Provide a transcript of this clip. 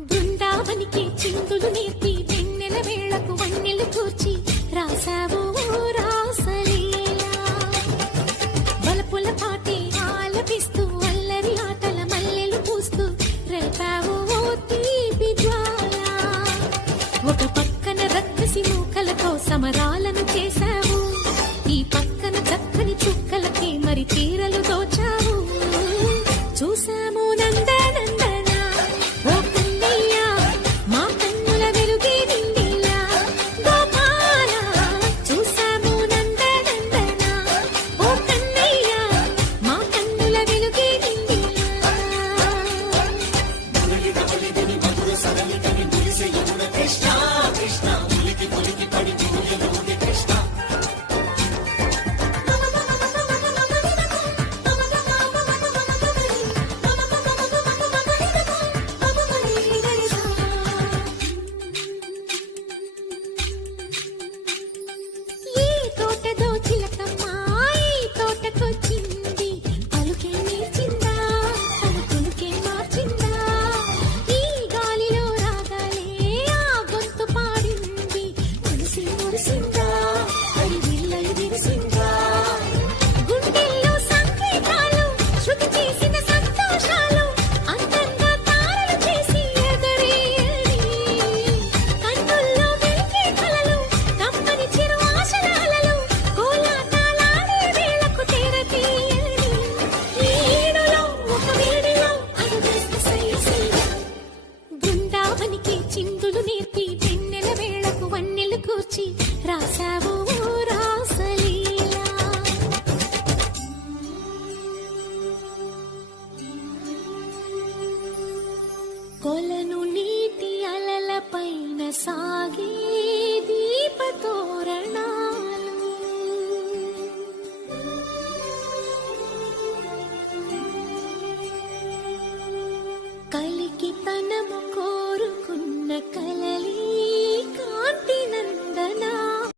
బృందావనికి చిందులు నేర్పి వెన్నెల వేళకు వన్నెలు కూర్చి రాసావు రాసలీలా బలపుల పాటి ఆలపిస్తూ అల్లరి ఆటల మల్లెలు పూస్తూ రేపావు తీపి జ్వాల ఒక పక్కన రక్కసి మూకలతో సమరాలను చేశావు ఈ పక్కన చక్కని చుక్కలకి మరి తీరలు దోచావు చూసాము నందనందన ఓ కన్నయ్య మా కన్నుల వెలుగే నిండిలా గోపాల చూసాము నందనందన ఓ కన్నయ్య మా కన్నుల వెలుగే నిండిలా ఈ తోటదో చిలకమ్మ ఈ తోటకొచ్చింది పలుకే నేర్చిందా తన కొనుకే మార్చిందా ఈ గాలిలో రాగాలే ఆ గొంతు పాడింది మనసి మురిసిందా అది విల్లై విరిసిందా గుండెల్లో సంకేతాలు శృతి చేసిన సంతోషాలు అందంగా తారలు చేసి ఎగరేయని కన్నుల్లో వెలిగే కలలు కమ్మని చిరు ఆశలాలలో కోలాటాలాడే వేళకు తెరతీయని ఈ ఈడులో ఒక వేడిలో అడుగేస్తే సైసైగా బృందావనికి చిందులు నేర్పి వెన్నెల వేళకు వన్నెలు కూర్చి రాసావు